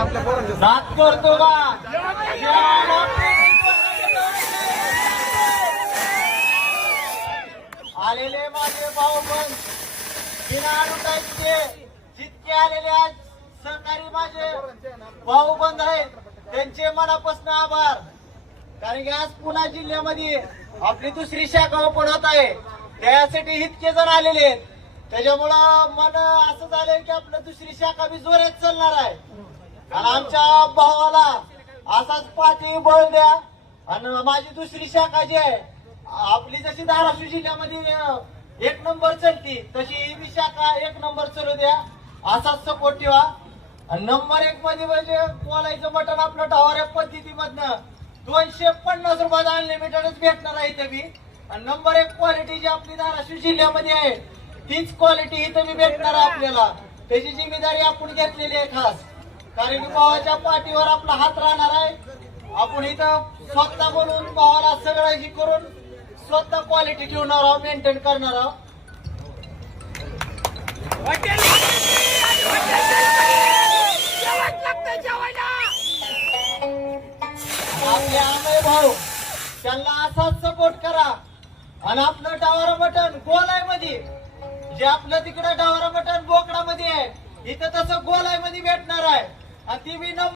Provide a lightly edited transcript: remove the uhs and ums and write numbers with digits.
नाच करतो का? आलेले माझे भाऊ पण बिना टाईपचे जितके आलेले आज सहकारी माझे भाऊ बंद आहेत त्यांचे मनापासून आभार. कारण की आज पुणे जिल्ह्यामध्ये आपली दुसरी शाखा ओपन होत आहे, त्यासाठी इतके जण आलेले आहेत. त्याच्यामुळं मन असं झालंय की आपलं दुसरी शाखा बी जोरात चालणार आहे. आणि आमच्या भावाला असाच पाठी बळ द्या. आणि माझी दुसरी शाखा जी आहे आपली जशी धाराशिव जिल्ह्यामध्ये 1 नंबर चलती तशी ही बी शाखा 1 नंबर चालू द्या. असाच सपोर्ट ठेवा. आणि नंबर 1 मध्ये म्हणजे बोलायचं बटन आपलं टावर पद्धतीमधनं 250 रुपयात अनलिमिटेडच भेटणार आहे इथे बी. आणि नंबर 1 क्वालिटी जी आपली धाराशिव जिल्ह्यामध्ये आहे तीच क्वालिटी इथे बी भेटणार आहे आपल्याला. त्याची जिम्मेदारी आपण घेतलेली आहे खास. कारण की भावाच्या पाठीवर आपला हात राहणार आहे. आपण इथं स्वतः बोलून भावाला सगळं करून स्वतः क्वालिटी ठेवणार आहोत, मेंटेन करणार आहोत. आपले आमय भाऊ त्यांना असाच सपोर्ट करा. आणि आपलं डावारा बटन गोलाय मध्ये जे आपलं तिकडं डावारा बटन बोकडामध्ये आहे इथं तसं गोलाय मध्ये भेटणार आहे. आणि ती बी